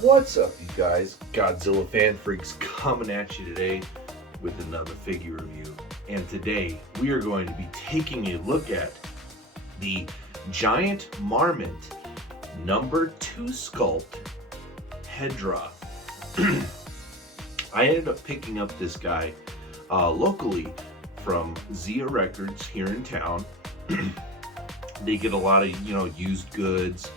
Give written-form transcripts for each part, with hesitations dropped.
What's up, you guys? Godzilla fan freaks coming at you today with another figure review. And today we are going to be taking a look at the giant Marmit #2 sculpt Hedorah. I ended up picking up this guy locally from Zia Records here in town. They get a lot of, used goods,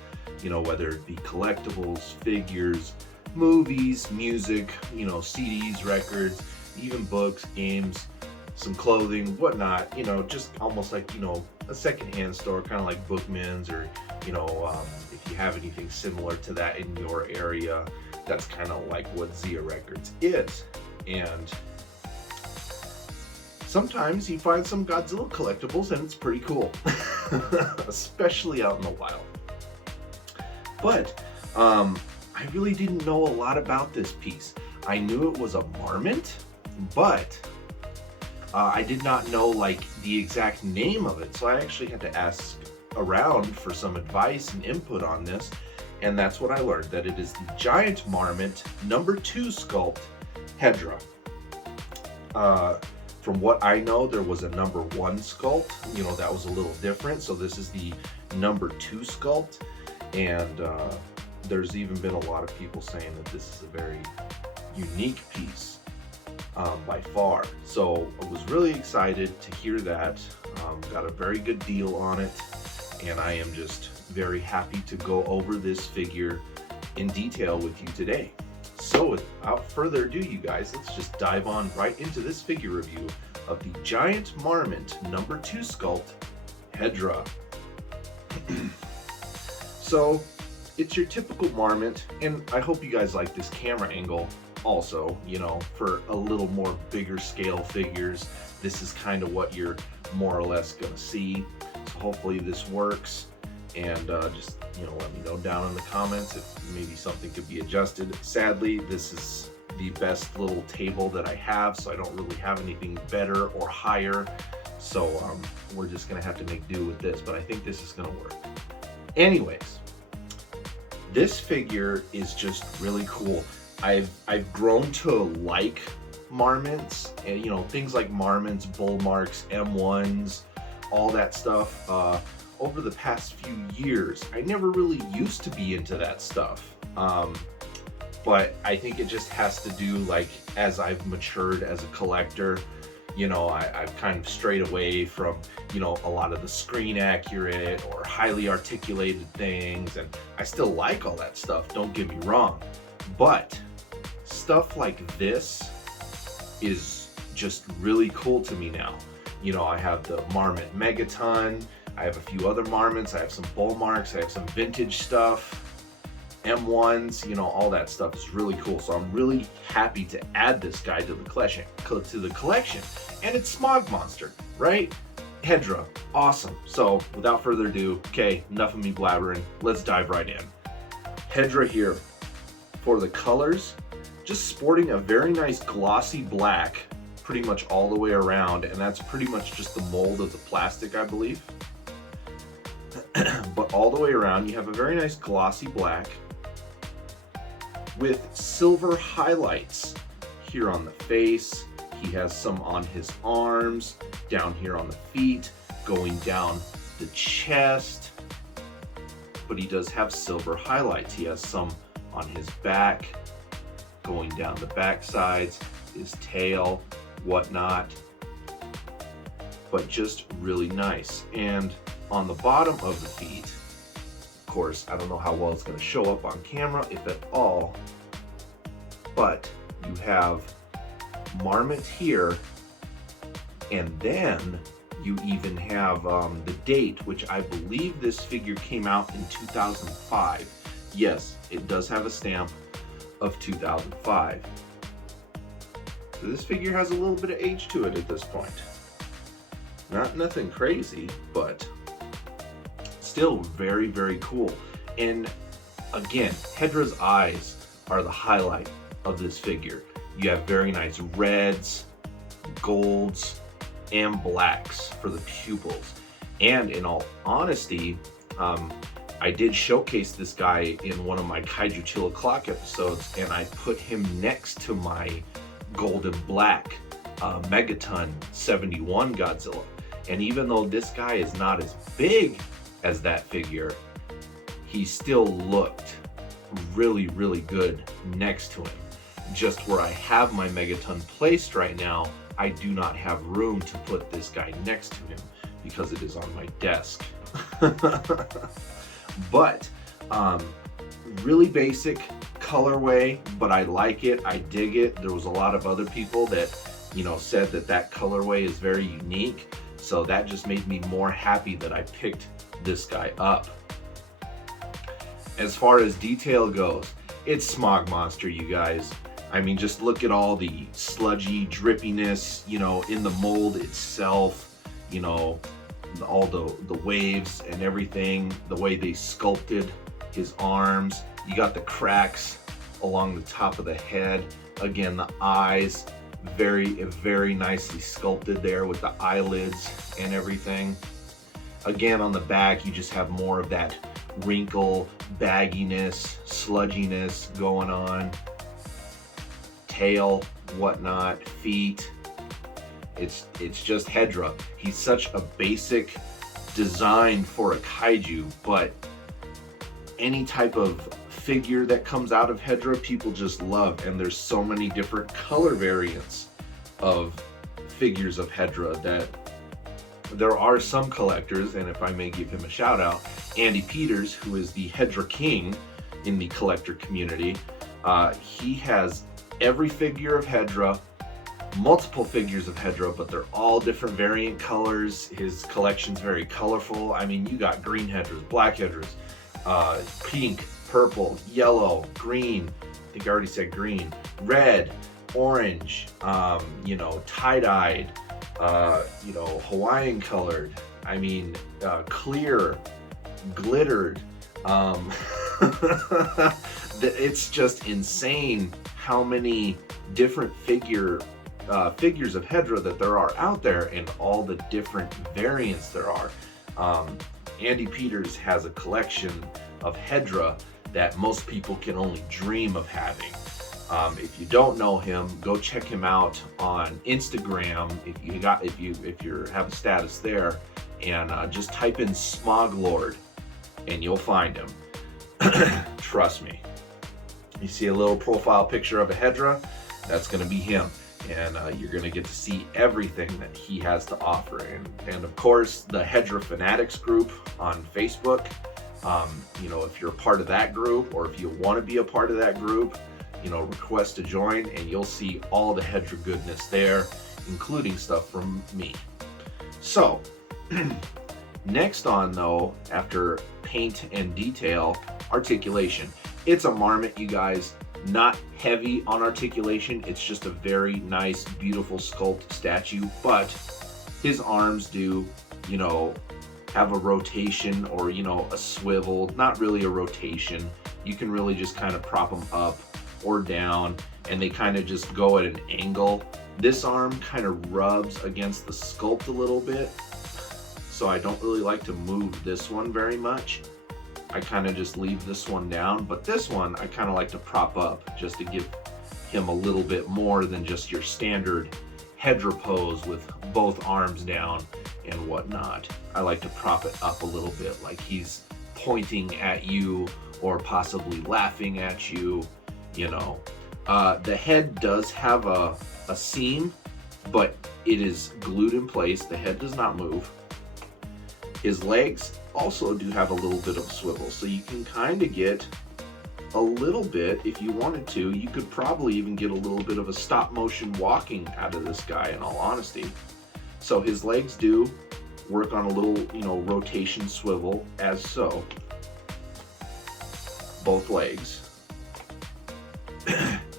whether it be collectibles, figures, movies, music, CDs, records, even books, games, some clothing, whatnot, just almost like, a secondhand store, kind of like Bookman's, or, if you have anything similar to that in your area, that's kind of like what Zia Records is. And sometimes you find some Godzilla collectibles and it's pretty cool, especially out in the wild. But I really didn't know a lot about this piece. I knew it was a Marmit, but I did not know like the exact name of it. So I actually had to ask around for some advice and input on this. And that's what I learned, that it is the giant Marmit #2 sculpt Hedorah. From what I know, there was a #1 sculpt, that was a little different. So this is the #2 sculpt. And there's even been a lot of people saying that this is a very unique piece by far. So I was really excited to hear that. Got a very good deal on it, and I am just very happy to go over this figure in detail with you today. So without further ado, you guys, let's just dive on right into this figure review of the giant Marmit #2 sculpt Hedorah. So it's your typical Marmit, and I hope you guys like this camera angle also, for a little more bigger scale figures. This is kind of what you're more or less gonna see. So hopefully this works, and just let me know down in the comments if maybe something could be adjusted. Sadly, this is the best little table that I have, so I don't really have anything better or higher. So we're just gonna have to make do with this, but I think this is gonna work. Anyways, this figure is just really cool. I've grown to like Marmits, and things like Marmits, bull marks, M1s, all that stuff. Over the past few years, I never really used to be into that stuff. But I think it just has to do, like, as I've matured as a collector, I've kind of strayed away from, a lot of the screen accurate or highly articulated things, and I still like all that stuff, don't get me wrong. But stuff like this is just really cool to me now. I have the Marmit Megaton, I have a few other Marmits, I have some bull marks, I have some vintage stuff, M1s, all that stuff is really cool. So I'm really happy to add this guy to the collection. And it's Smog Monster, right? Hedorah, awesome. So without further ado, okay, enough of me blabbering, let's dive right in. Hedorah here. For the colors, just sporting a very nice glossy black pretty much all the way around, and that's pretty much just the mold of the plastic, I believe. But all the way around, you have a very nice glossy black with silver highlights here on the face. He has some on his arms, down here on the feet, going down the chest, but he does have silver highlights. He has some on his back, going down the back sides, his tail, whatnot, but just really nice. And on the bottom of the feet, of course, I don't know how well it's going to show up on camera, if at all, but you have Marmit here, and then you even have the date, which I believe this figure came out in 2005. Yes, it does have a stamp of 2005. So this figure has a little bit of age to it at this point. Nothing crazy, but still very, very cool. And again, Hedorah's eyes are the highlight of this figure. You have very nice reds, golds, and blacks for the pupils. And in all honesty, I did showcase this guy in one of my Kaiju Chill O'Clock episodes, and I put him next to my golden black Megaton 71 Godzilla. And even though this guy is not as big as that figure, he still looked really, really good next to him. Just where I have my Megaton placed right now, I do not have room to put this guy next to him because it is on my desk. But really basic colorway, but I like it, I dig it. There was a lot of other people that, you know, said that that colorway is very unique, so that just made me more happy that I picked this guy up. As far as detail goes, it's Smog Monster, you guys. I mean, just look at all the sludgy drippiness, you know, in the mold itself, you know, all the waves and everything, the way they sculpted his arms. You got the cracks along the top of the head. Again, the eyes, very nicely sculpted there with the eyelids and everything. Again, on the back, you just have more of that wrinkle, bagginess, sludginess going on. Tail, whatnot, feet. It's just Hedorah. He's such a basic design for a kaiju, but any type of figure that comes out of Hedorah, people just love. And there's so many different color variants of figures of Hedorah that there are some collectors, and if I may give him a shout out, Andy Peters, who is the Hedorah King in the collector community, he has every figure of Hedorah, multiple figures of Hedorah, but they're all different variant colors. His collection's very colorful. I mean, you got green Hedorahs, black Hedorahs, pink, purple, yellow, green, I think I already said green, red, orange, you know, tie-dyed, you know, Hawaiian colored, I mean, clear, glittered. It's just insane how many different figures of Hedorah that there are out there, and all the different variants there are. Andy Peters has a collection of Hedorah that most people can only dream of having. If you don't know him, go check him out on Instagram if you have a status there, and just type in Smog Lord and you'll find him. Trust me. You see a little profile picture of a Hedorah, that's going to be him, and you're going to get to see everything that he has to offer. And of course, the Hedorah Fanatics group on Facebook. You know, if you're a part of that group, or if you want to be a part of that group, you know, request to join, and you'll see all the Hedorah goodness there, including stuff from me. So, next on though, after paint and detail, articulation. It's a Marmit, you guys. Not heavy on articulation. It's just a very nice, beautiful sculpt statue, but his arms do, you know, have a rotation, or, you know, a swivel. Not really a rotation. You can really just kind of prop them up or down, and they kind of just go at an angle. This arm kind of rubs against the sculpt a little bit, so I don't really like to move this one very much. I kind of just leave this one down, but this one I kind of like to prop up just to give him a little bit more than just your standard Hedorah pose with both arms down and whatnot. I like to prop it up a little bit, like he's pointing at you or possibly laughing at you, you know. The head does have a seam, but it is glued in place. The head does not move. His legs also do have a little bit of swivel, so you can kind of get a little bit, if you wanted to, you could probably even get a little bit of a stop motion walking out of this guy, in all honesty. So his legs do work on a little, you know, rotation swivel, as so. Both legs.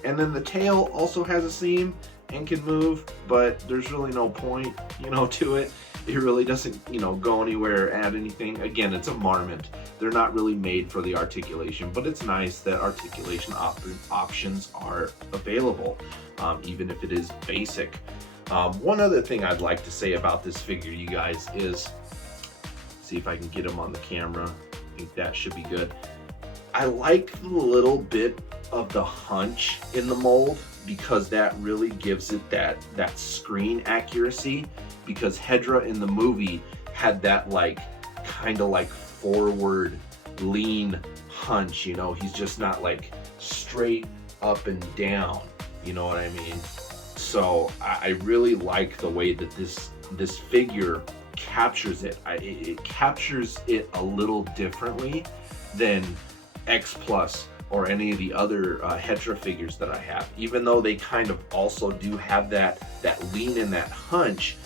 And then the tail also has a seam and can move, but there's really no point, you know, to it. It really doesn't, you know, go anywhere, add anything. Again, it's a Marmit. They're not really made for the articulation, but it's nice that articulation options are available, even if it is basic. One other thing I'd like to say about this figure, you guys, is, see if I can get him on the camera. I think that should be good. I like the little bit of the hunch in the mold because that really gives it that screen accuracy, because Hedorah in the movie had that like kind of like forward lean hunch, you know, he's just not like straight up and down, you know what I mean? So I really like the way that this figure captures it. It captures it a little differently than X Plus or any of the other Hedorah figures that I have. Even though they kind of also do have that lean and that hunch,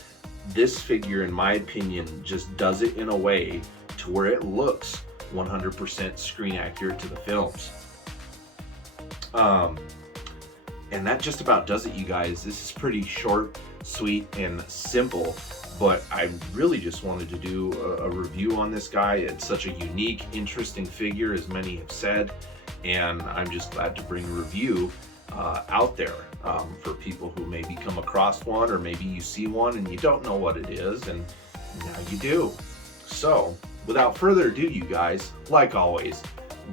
this figure, in my opinion, just does it in a way to where it looks 100% screen accurate to the films. And that just about does it, you guys. This is pretty short, sweet, and simple, but I really just wanted to do a review on this guy. It's such a unique, interesting figure, as many have said, and I'm just glad to bring a review out there for people who maybe come across one, or maybe you see one and you don't know what it is, and now you do. So, without further ado, you guys, like always,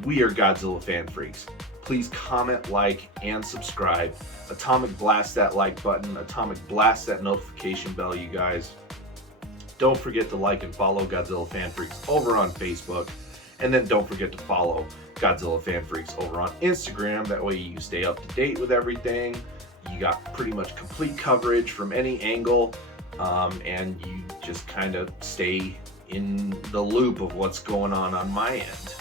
we are Godzilla Fan Freaks. Please comment, like, and subscribe. Atomic blast that like button. Atomic blast that notification bell, you guys. Don't forget to like and follow Godzilla Fan Freaks over on Facebook. And then don't forget to follow Godzilla Fan Freaks over on Instagram. That way you stay up to date with everything. You got pretty much complete coverage from any angle. And you just kind of stay in the loop of what's going on my end.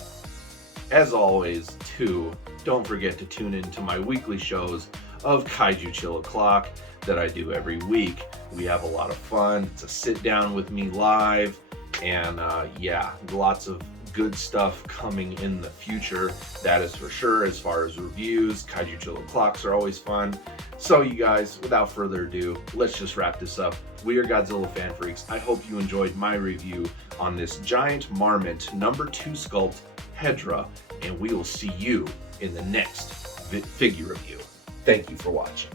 As always, too, don't forget to tune into my weekly shows of Kaiju Chill O'Clock that I do every week. We have a lot of fun. It's a sit down with me live, and yeah, lots of good stuff coming in the future. That is for sure. As far as reviews, Kaiju Chill O'Clocks are always fun. So you guys, without further ado, let's just wrap this up. We are Godzilla Fan Freaks. I hope you enjoyed my review on this giant Marmit #2 sculpt Hedorah, and we will see you in the next figure review. Thank you for watching.